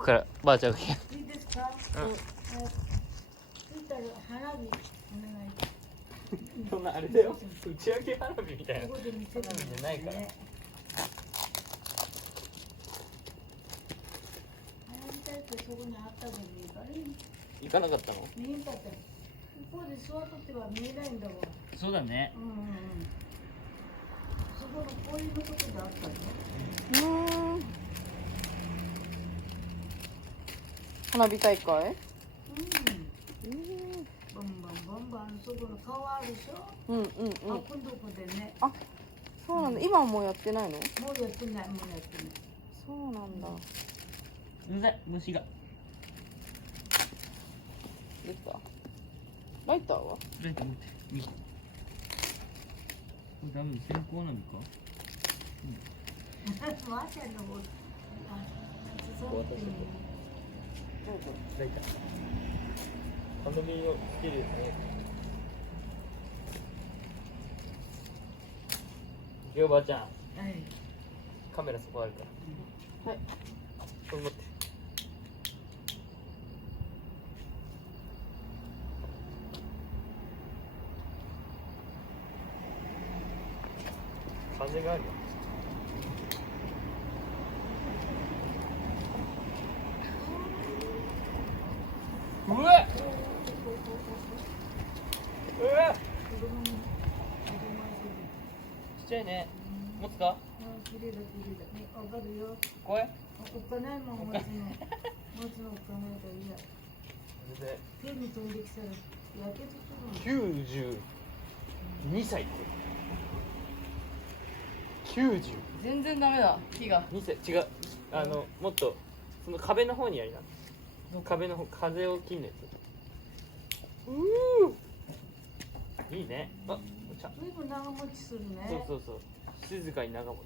こからばあちゃんがいいですか？うんついたら花火お願い。そんなあれだよ打ち上げ花火みたいなここで見せるんですね花火じゃないから花火大会そこにあったのにあれ行かなかったの？見えんかった。ここで座っとっては見えないんだわ。そうだねうんうんうん。そこのこういうとこであったの。花火大会。うん。バンバンバンバンそこの川あるでしょ。うんうんうん。あ、今度こでね。あ、そうなんだ。今はもうやってないの？もうやってない、もうやってない。そうなんだ。うざい虫ができた。ライターは？ライト持って見てこれダメ線香花火かマーシャルの方。ライター花火をつけるよねいくよばあちゃんはい。カメラそこあるからはい。これ持って風があるようわっうわっちっちゃいね持つか綺麗だ綺麗だ。ね、わかるよ。これおっかないもん持つの。持つのおっかないからいや。手に飛んできたらやけどするの。 92歳って92全然ダメだ。木が。歳違うもっとその壁の方にやりな壁の方風を切んないといいねあお茶ずいぶん長持ちするね。そう静かに長持ち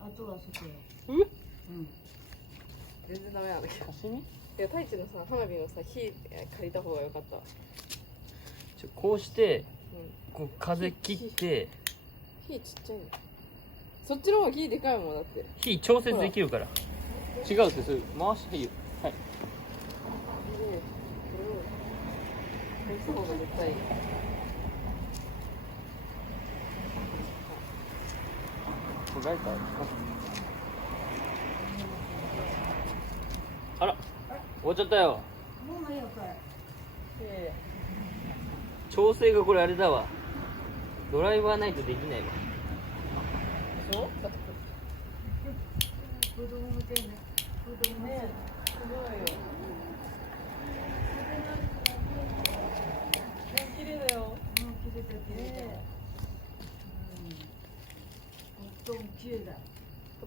あとはそこへ。うっ全然ダメなんだけど。貸しにいや、太一のさ、花火のさ、火借りた方が良かった。こうしてうん。こう風切って火ちっちゃいの。そっちの方が火でかいもんだって。火調節できるから違うってそれ回していいよはいこれを、こうした方が絶対いい。ライターあら終わっちゃったよもうないよこれ。調整がこれあれだわドライバーないとできないわそうだって子供みたいな。子供ね。すごいよ。綺麗だよ。うん、切れた切れた。ねとんきゅうだ。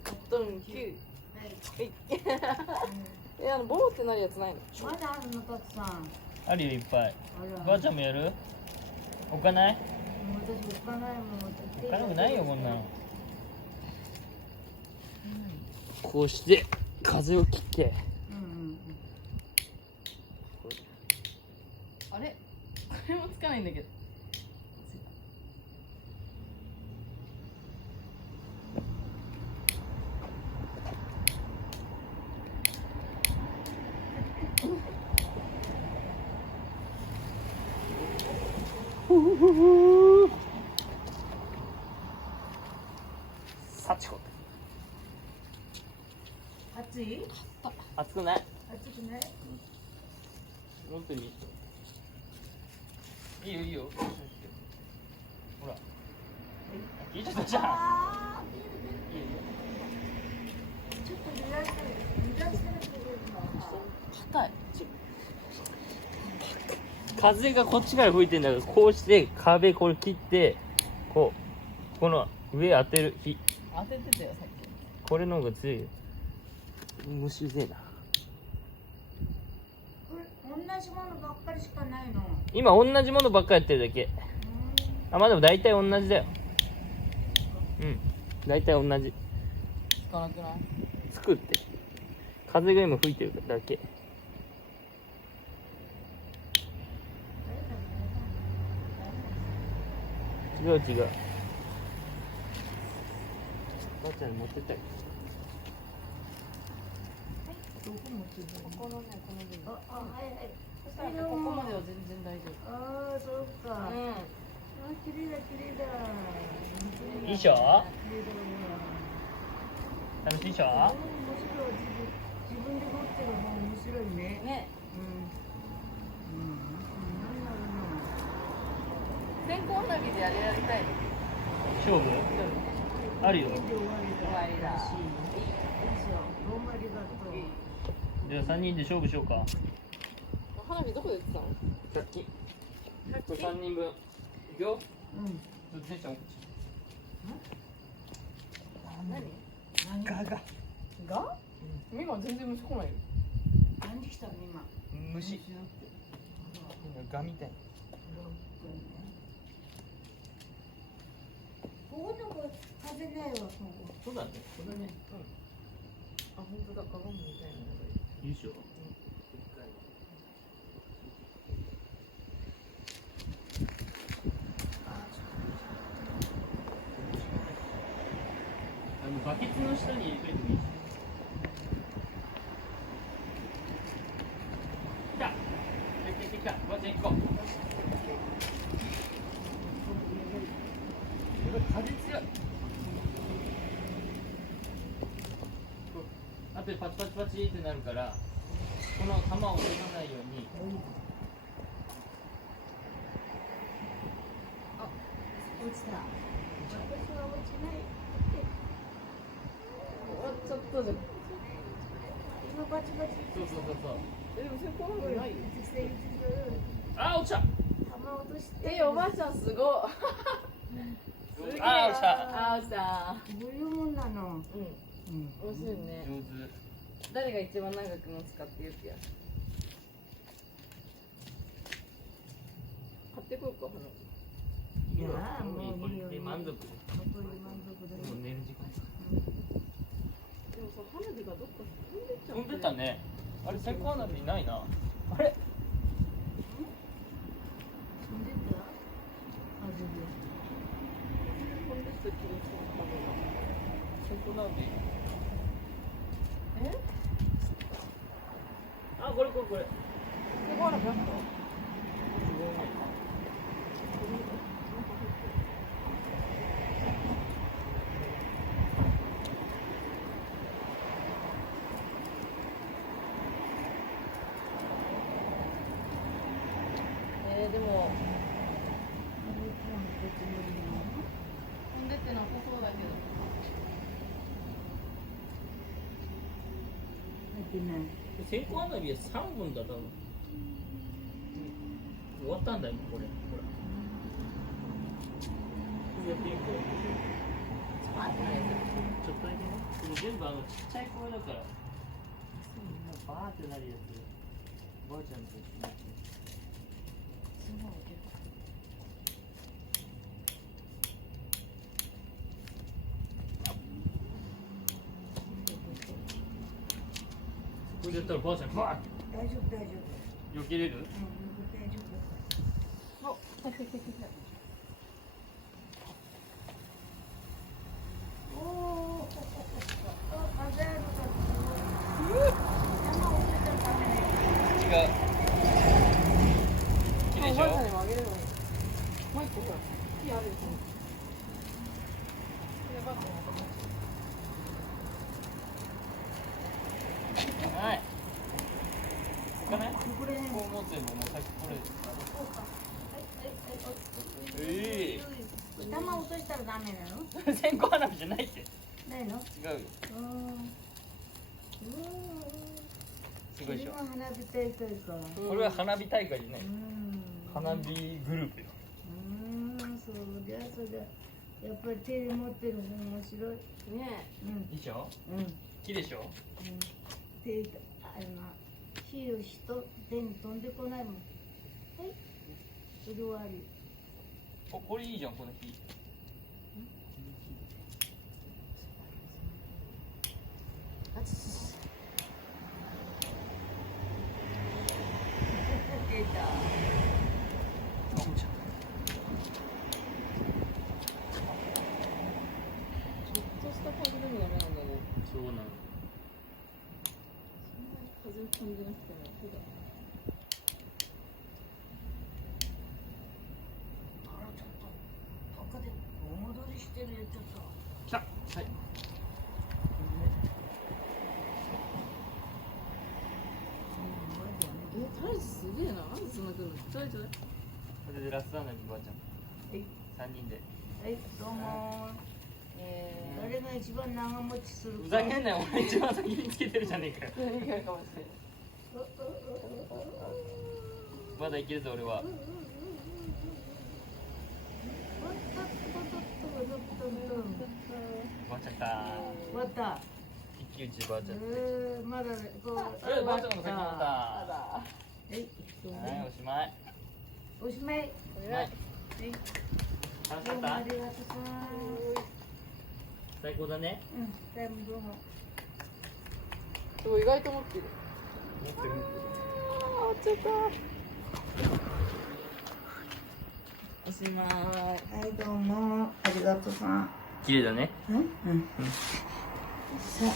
コットン9。はい。ボロってなるやつないの？まだあるのたくさん。あるよいっぱいあら。ばあちゃんもやる置かない私置かないもん。置かなくないよこんなのこうして風を切ってあれ？これもつかないんだけど。幸子暑い？熱くない暑くない？本当にいいよいいよほらいいじゃんじゃんあいいよー、ちょっと揺らして揺らしてるけど。硬い。風がこっちから吹いてんだからこうして壁これ切ってこの上当てる火当ててたよさっこれの方が強いよ虫うぜえなこれ同じものばっかりしかないの。今同じものばっかやってるだけあまあでも大体同じだようん大体同じき。つかなくない？作って風が今吹いてるだけ違う違うばあちゃんに持ってったよどこ持ってるこのね、この部分。あ、はいはい。そしたらね、ここまでは全然大丈夫。ああ、そうか。あ、うん。綺麗だ、綺麗だ。いいっしょ綺麗だわ。楽しいでしょ面白い。自分で持ってる方面白いね。ね、うん。うん。なんだろ線香花火であれやりたいの。勝負あるよ。うな。終わりだ。終わりだよいしょ。どうもありがとう。じゃあ3人で勝負しようか。花火どこで売ってたの？さっき。これ3人分。いくよ。うん。どっちにしたの？何？ガガ。が？今全然虫来ないよ。何したの今？虫。ガみたい。ここの子風ないわ、ここ。そうだね。そうだね。あ、本当だ、鏡みたいなのがいい。いいでしょ。バケツの下に入れといてもいいし。来た。来た。ばあちゃん行こう。風強い。あとでパチパチパチってなるから、この玉を落とさないように。落ちた。私は落ちない。ちょっとじゃ。今バチバチ。そうそうそうそう。でも線香花火ないよ。いつしていつあ、落ちた。玉落として。おばあちゃんすごい。すげえ。あ、落ちた。あ、落ちた。どういうもんなの。うん。うん。面白いね。上手。誰が一番長く持つかっていうやつや。買ってこようか、花火。いやもういいよ。これで満足。これで満足だよ。もう寝る時間。でもさ、花火がどっか飛んでっちゃう。飛んでったね。あれ、線香花火ないな。あれ。飛んでた。風で。飛んでった気がする。線香花火。え？あ、これ。線香花火あった？でも飛んでってなさそうだけど。入ってない。線香花火は3本だ、多分。終わったんだよ、これ。ほら。やっていこう。ちょっとだけね。でも全部ちっちゃい声だから。みんなバーってなるやつ。おばあちゃんと一緒にやってる。これでやったらばあちゃんバーって大丈夫大丈夫。避けれる？うん、大丈夫。お、来た。おお、風あるから。玉落ちたために。違う。いいでしょおばあちゃんにもあげるのに。もう一個ほら。火あるよ。ばあちゃんにもはい。つかない？これね。こう持ってるのもう先これ。玉落としたらダメなの？線香花火じゃないって。ないの？違うよ。すごいでしょ。今花火大会か。これは花火大会じゃない。うん。花火グループよ。そうじゃそうじゃ。やっぱり手で持ってるの面白い。ねうん。いいでしょ？うん。木でしょ？手火を手に飛んでこないもん。はい。それ終わり。お、これいいじゃん、この木。出た。ちょっとした風でもダメなんだね。そうなの。そんな感じの人ね。あら、ちょっと、どっかでお戻りしてるよ、ちょっと。来た。はい。タイズすげえな。なんでそんな来るの？ちょいちょい。これでラストなのにばあちゃん。はい。 3人で。はい、どうも誰が一番長持ちするか。ふざけんなよ、お前一番先につけてるじゃねえかよ。何がかもしれない。まだいけるぞ俺は。ばあちゃんか。終わった。一騎打ちばあちゃん。まだね、こう。ばあちゃんの先になった。はい、はい、おしまい。おしまい。はい。楽しかった？どうもありがとうございます。最高だね。うん、タイムどうも。でも意外と持ってる。持ってる。あー、終わっちゃった。おしまい。はい、どうもありがとうさん。綺麗だね。うん。さあ